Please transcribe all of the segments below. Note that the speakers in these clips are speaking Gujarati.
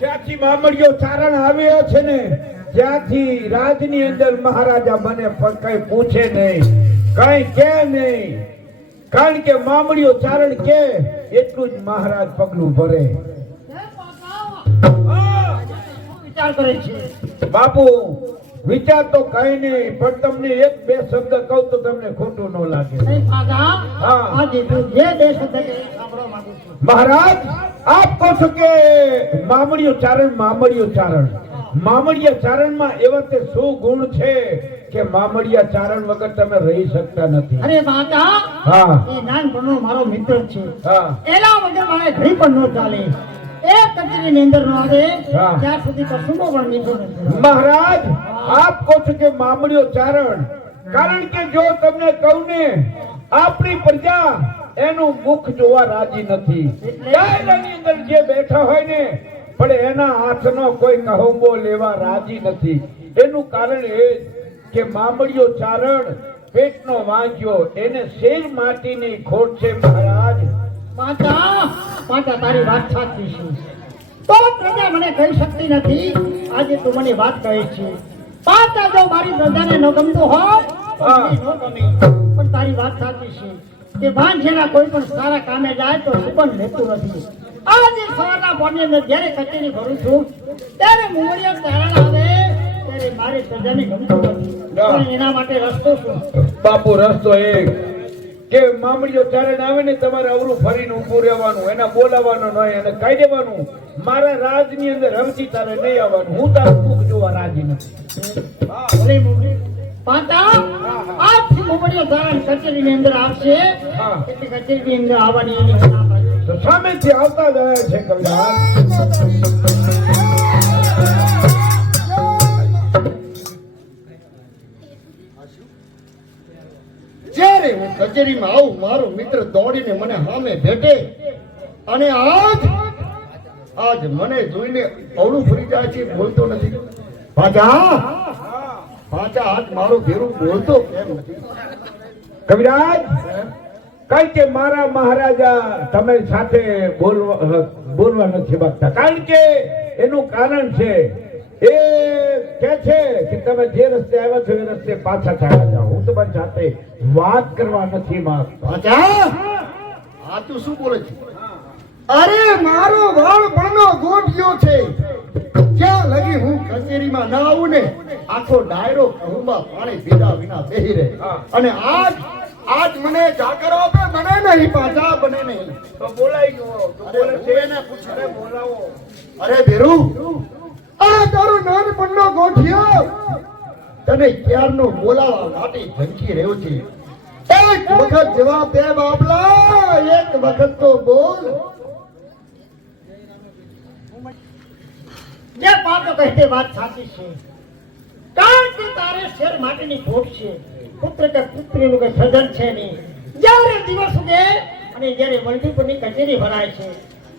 જ્યાંથી મામડિયો ચારણ આવ્યો છે ને ત્યાંથી રાજની અંદર મહારાજા મને કઈ પૂછે નહીં. કઈ કે નહીં. કારણ કે મામડિયો ચારણ કે એટલું જ મહારાજ પગલું ભરે. વિચાર કરે છે. બાપુ વિચાર તો કઈ નહીં પણ તમને એક બે શબ્દ કહું તો તમને ખોટું ન લાગે. મહારાજ આપ કહો છો કે મામડિયો ચારણ મામડિયો ચારણ. મામડિયા ચારણમાં એવા તે શું ગુણ છે કે મામડિયા ચારણ વગર તમે રહી શકતા નથી. અરે માતા હા. એ નાનપણનો મારો મિત્ર છે. હા. એના વગર મારે ઘડી પણ ન ચાલે. એ કચેરીની અંદર ન આવે ત્યાં સુધી કશું પણ મીઠો નથી. મહારાજ આપ કહો છો કે મામડીઓ ચારણ. કારણ કે જો તમને કહું ને, આપણી પ્રજા એનું મુખ જોવા રાજી નથી. ડાયરાની અંદર જે બેઠા હોય ને, પણ એના હાથનો કોઈ કહુંબો લેવા રાજી નથી. એનું કારણ એ કે મામડીઓ ચારણ પેટનો વાંચ્યો, એને શેર માટીની ખોટ છે મહારાજ. પાછા પાછા તારી વાત સાચી છે. તો પ્રજા મને કહી શકતી નથી. આજે તું મને વાત કહે છે. પાછા જો મારી પ્રજાને ન ગમતું હોય. ન ગમે. પણ તારી વાત સાચી છે કે ભાંજેલા કોઈ પણ સારા કામે જાય તો સુપન લેતું નથી. આજે સવારના પોરની અંદર જ્યારે કચેરી ભરું છું ત્યારે મુંગળિયા તારણ આવે ત્યારે મારી પ્રજાને ગમતું નથી. એના માટે રસ્તો શું? બાપુ રસ્તો એક. કે મામડીઓ ચારણ આવે ને તમારે અવરું ફરીને ઊભું રહેવાનું એના બોલાવવાનું નહીં એને કહી દેવાનું. મારા રાજની અંદર રમતી તારે નહીં આવવાનું. હું તારું જોવા રાજી નથી. ભલે મુંગળી. પાટા આજથી મુંગળીઓ ચારણ કચેરીની અંદર આવશે. એટલે કચેરીની અંદર આવવાની એની હું ના પાડું. તો સામેથી આવતા જ આવ્યા છે કવિરાજ. જ્યારે હું કચેરીમાં આવું મારો મિત્ર દોડીને મને સામે ભેટે અને આજ આજ મને જોઈને અવળું ફરી જાય છે બોલતો નથી. પાછા પાછા હાથ મારો ભેરું બોલતો કેમ? નથી કવિરાજ કઈ કે મારા મહારાજા તમે સાથે બોલવા બોલવા નથી માંગતા. કારણ કે એનું કારણ છે એ કે છે કે તમે જે રસ્તે આવ્યા છો એ રસ્તે પાછા ચાલ્યા જાઓ. હું તમારી સાથે વાત કરવા નથી માંગતો. પાછા આ તું શું બોલે છે? અરે મારો વાળપણનો ગોઠિયો છે. જ્યાં લગી હું કચેરીમાં ના આવું ને આખો ડાયરો કહુમાં પાણી પીધા વિના બેહી રહે. અને આજ આજ મને જાકરો આપે મને નહીં પાછા બને નહીં. તો બોલાઈ ગયો. તો બોલે એને પૂછું. બોલાવો. અરે ભેરુ આ તારો નાનપણનો ગોઠિયો. તને ક્યારનો બોલાવા માટે ભંકી રહ્યો છે? એક વખત જવાબ દે બાપલા એક વખત તો બોલ. જે પાતો કહે તે વાત સાચી છે. કારણ કે તારે શેર માટેની ખોટ છે. પુત્ર કે પુત્રીનું કઈ સર્જન છે નહીં. જ્યારે દિવસ ઉગે અને જ્યારે વલ્લભીપુરની કચેરી ભરાય છે,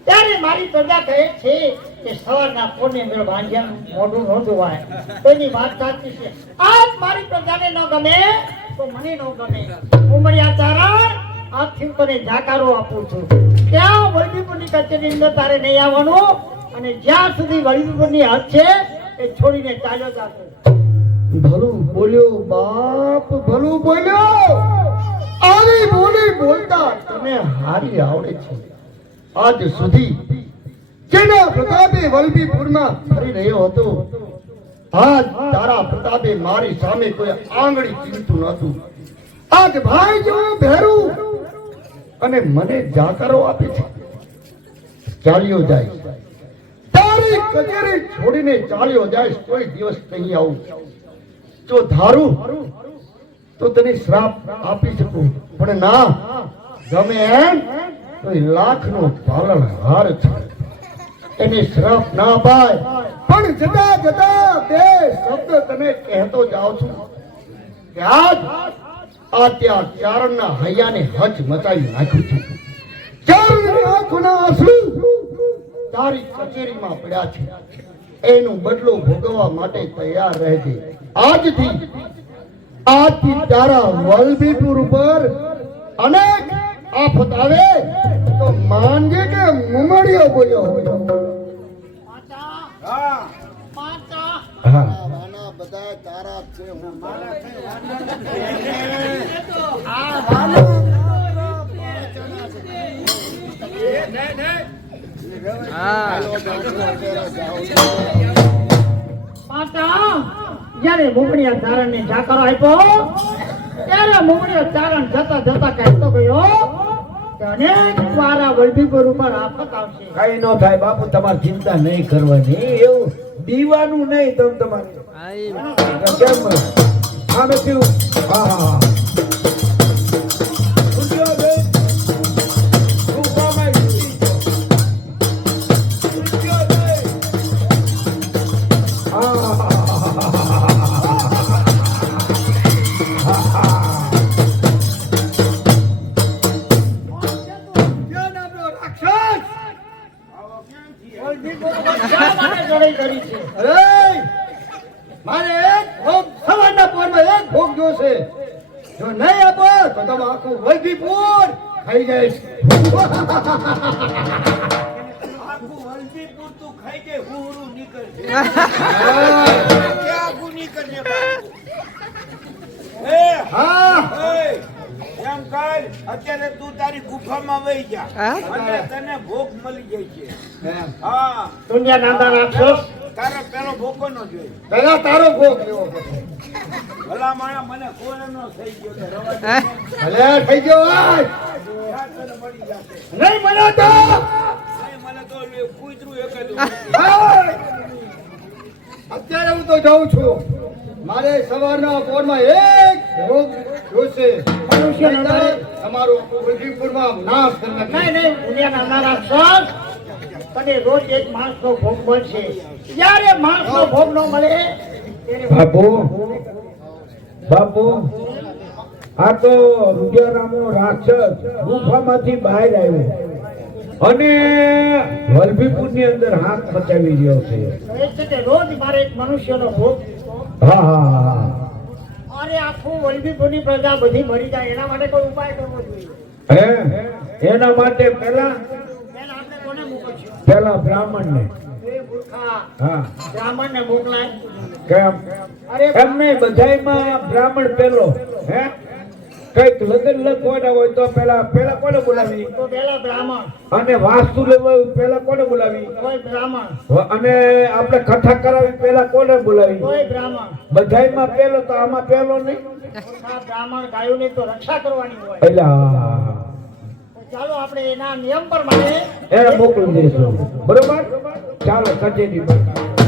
ત્યારે મારી પ્રજા કહે છે કે સવારના કોને મેળ ભાંજ્યા મોઢું ન ધોવાય. તેની વાત સાચી છે? આજ મારી પ્રજાને ન ગમે તો મને ન ગમે. ઉમરિયા ચારણ આજથી તને જાકારો આપું છું. ત્યાં વલ્લભીપુરની કચેરી અંદર તારે નહીં આવવાનું? અને જ્યાં સુધી વલ્લભીપુરની હાથ છે, એ છોડીને ચાલ્યો જશે. ભલું બોલ્યો, બાપ ભલું બોલ્યો. આવી બોલી બોલતા તમે હારી આવડે છે. આજ સુધી જેના પ્રતાપે વલભીપુરમાં ફરી રહ્યો હતો, આજ તારા પ્રતાપે મારી સામે કોઈ આંગળી ચીંધતું નતું આજ ભાઈ જેવું ભેરું અને મને જાકારો આપે છે. ચાલ્યો જાય. કચેરી છોડીને ચાલ્યો જાય કોઈ દિવસ નહીં આવું. જો ધારું, તો તને શ્રાપ આપી શકું. પણ ના, ગમે એમ તો લાખ નો પાલન હાર છે. એને શ્રાપ ના અપાય. પણ જતા જતા બે શબ્દ તને કહેતો જાઉં છું. કે આ ત્યાં ચારણના હૈયાને હજ મચાવી નાખ્યું છે. ચારણ આંખોના આંસુ તારી કચેરીમાં પડ્યા છે. એનું બદલો ભોગવવા માટે તૈયાર રહેજે. આજથી આજથી તારા વલભીપુર ઉપર અનેક આફત આવે તો માંગે કે મુમડિયો બોલ્યો હોય. બધા તારા છે હું મારા છે. આ વાલા જ્યારે મુગડિયા ચારણ ને જાકરો આપ્યો ત્યારે મુગડિયા ચારણ જતા જતા કહેતો ગયો અનેક વારા ઉપર આફત આવશે. કઈ ન થાય બાપુ તમારે ચિંતા નહીં કરવાની. એવું દીવાનું નહીં તમે તમારે. કેમ? હા હા હા. મારે એક ભોગ સવારના પોરમાં એક ભોગ જોશે. જો નહીં આપો તો તમે આખું વૈદીપુર ખાઈ જઈશ તું ખાઈ જાય હું. નીકળશે ક્યાં નીકળશે એ હા એ, એમ કર અત્યારે તું તારી ગુફામાં વહી જા. અને તને ભોગ મળી જાય છે. હા. દુનિયા નાંદા રાક્ષસ તારો પેલો ભોગો નો જોઈએ. પેલા તારો ભોગ લેવો ભલા માણા મને કોણ નો થઈ ગયો કે રવા ભલે થઈ ગયો આજ તને મળી જશે નહીં મને તો? નહીં, મને તો કૂતરું એક જ અત્યારે હું તો જાઉં છું. મારે સવારના પોરમાં એક ભોગ જોશે. તમારું આખું નાશ કરવા. નહીં નહીં દુનિયાના નારા સર. તને રોજ એક માણસનો ભોગ મળશે. જ્યારે માણસનો ભોગ ન મળે? બાપુ. બાપુ. આ તો રૂડિયારામો રાક્ષસ ગુફામાંથી બહાર આવ્યો. અને વલભીપુરની અંદર હાથ પચાવી રહ્યો છે. છે કે રોજ મારે એક મનુષ્યનો ભોગ હા હા હા અરે આખું વલભીપુરની પ્રજા બધી મરી જાય. એના માટે કોઈ ઉપાય કરવો જોઈએ? હે? એના માટે પેલા બેન આપણે કોને મોકલશું પેલા બ્રાહ્મણને. હા. બ્રાહ્મણને મોકલાય કેમ? અરે એમ નહીં બધાયમાં બ્રાહ્મણ પેલો હે? કંઈક લગ્ન લખવાના હોય તો પેલા પેલા કોને બોલાવી? તો પેલા બ્રાહ્મણ. અને વાસ્તુ પેલા કોને બોલાવી? બ્રાહ્મણ. અને આપણે કથા કરાવી પેલા કોને બોલાવી? કોઈ બ્રાહ્મણ. બધાયમાં પેલો તો આમાં પેલો નહીં. બ્રાહ્મણ ગાયોની તો રક્ષા કરવાની હોય. એલા ચાલો આપણે એના નિયમ પ્રમાણે એને મોકલી દઈશું બરોબર? ચાલો કચેરી પર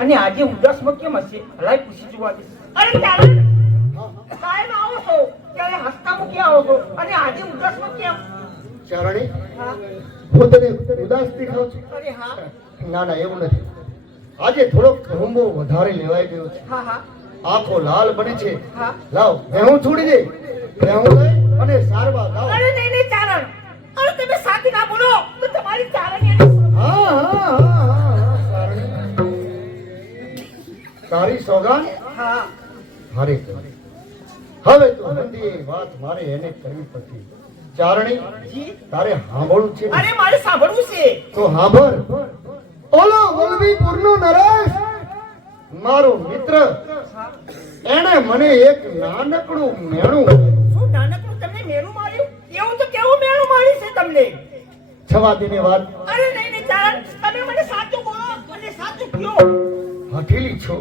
અને આજે ઉદાસમાં કેમ હશે? હલાય પૂછી જોવા દે. અરે ચારણ કાયમ આવો છો. ત્યારે હસતામુખી આવો છો? અને આજે ઉદાસમાં કેમ? ચરણી? હા. તને ઉદાસ દેખાવ છું. અરે હા. ના ના એવું નથી. આજે થોડોક ધુંબો વધારે લેવાઈ ગયો છે. હા હા. આંખો લાલ બની છે. હા. લાવ હું છોડી દે. હું લઈ અને સારવાર લાવ. અરે નહીં તારી સોગા હા. હારે કરી હવે તો નંદી વાત મારે એને કરવી પડતી. ચારણી તારે સાંભળવું છે? ને? અરે મારે સાંભળવું છે. તો સાંભળ ઓલો વલભીપુરનો નરેશ મારો મિત્ર. એને મને એક નાનકડું મેણું શું નાનકડું તમને મેણું માર્યું એવું તો કેવું મેણું માર્યું છે તમને? છવા દીની વાત. અરે નહીં નહીં ચારણ તમે મને સાચું બોલો. મને સાચું કયો હઠીલી છો?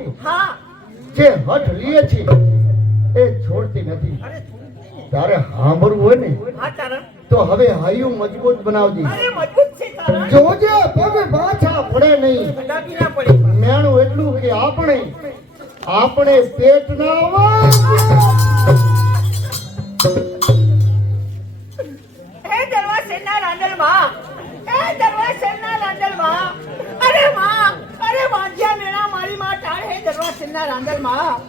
જે હઠ લીએ છે એ છોડતી નથી. તારે સાંભળવું હોય ને તો હવે હાયું મજબૂત બનાવજે. જોજે પગ પાછા પડે નહીં. મેણું એટલું કે આપણે આપણે પેટ ના હે માં હે દરવા સેના રાંડલમાં અરે માં અરે વાંજ્યા મેળા મારી માં ટાળ હે દરવા સેના રાંડલમાં